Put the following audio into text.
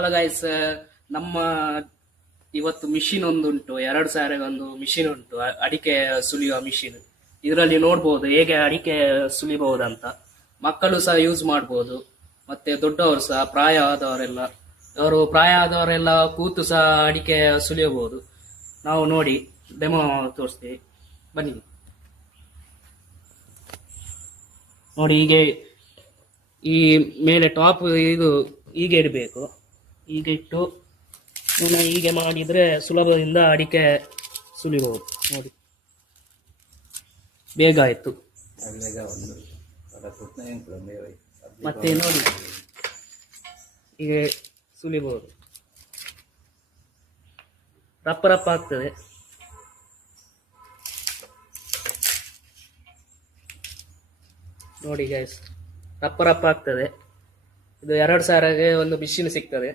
Hello guys, ನಮ್ಮ ಇವತ್ತು machine ಒಂದುಂಟು. 2,000 ಒಂದು ಮಿಷಿನ್ ಉಂಟು, ಅಡಿಕೆ ಸುಲಿಯುವ ಮಿಷಿನ್. ಇದರಲ್ಲಿ ನೋಡ್ಬೋದು ಹೇಗೆ ಅಡಿಕೆ ಸುಲಿಬಹುದಂತ. ಮಕ್ಕಳು ಸಹ ಯೂಸ್ ಮಾಡ್ಬೋದು, ಮತ್ತೆ ದೊಡ್ಡವರು ಸಹ, ಪ್ರಾಯ ಆದವರೆಲ್ಲ ಕೂತು ಸಹ ಅಡಿಕೆ ಸುಲಿಯಬಹುದು. ನಾವು ನೋಡಿ ಡೆಮೋ ತೋರಿಸ್ತೀವಿ, ಬನ್ನಿ ನೋಡಿ. ಹೀಗೆ ಈ ಮೇಲೆ ಟಾಪ್ ಇದು ಹೀಗೆ ಇಡಬೇಕು. ಹೀಗೆ ಇಟ್ಟು ಹೀಗೆ ಮಾಡಿದ್ರೆ ಸುಲಭದಿಂದ ಅಡಿಕೆ ಸುಲಿಬಹುದು. ನೋಡಿ, ಬೇಗ ಆಯ್ತು. ಮತ್ತೆ ನೋಡಿ, ಹೀಗೆ ಸುಲಿಬಹುದು. ರಪ್ಪ ರಪ್ಪ ಆಗ್ತದೆ. ನೋಡಿ ಗೈಸ್, ರಪ್ಪ ರಪ್ಪ ಆಗ್ತದೆ. ಇದು 2,000ಗೆ ಒಂದು ಮಿಷಿನ್ ಸಿಗ್ತದೆ.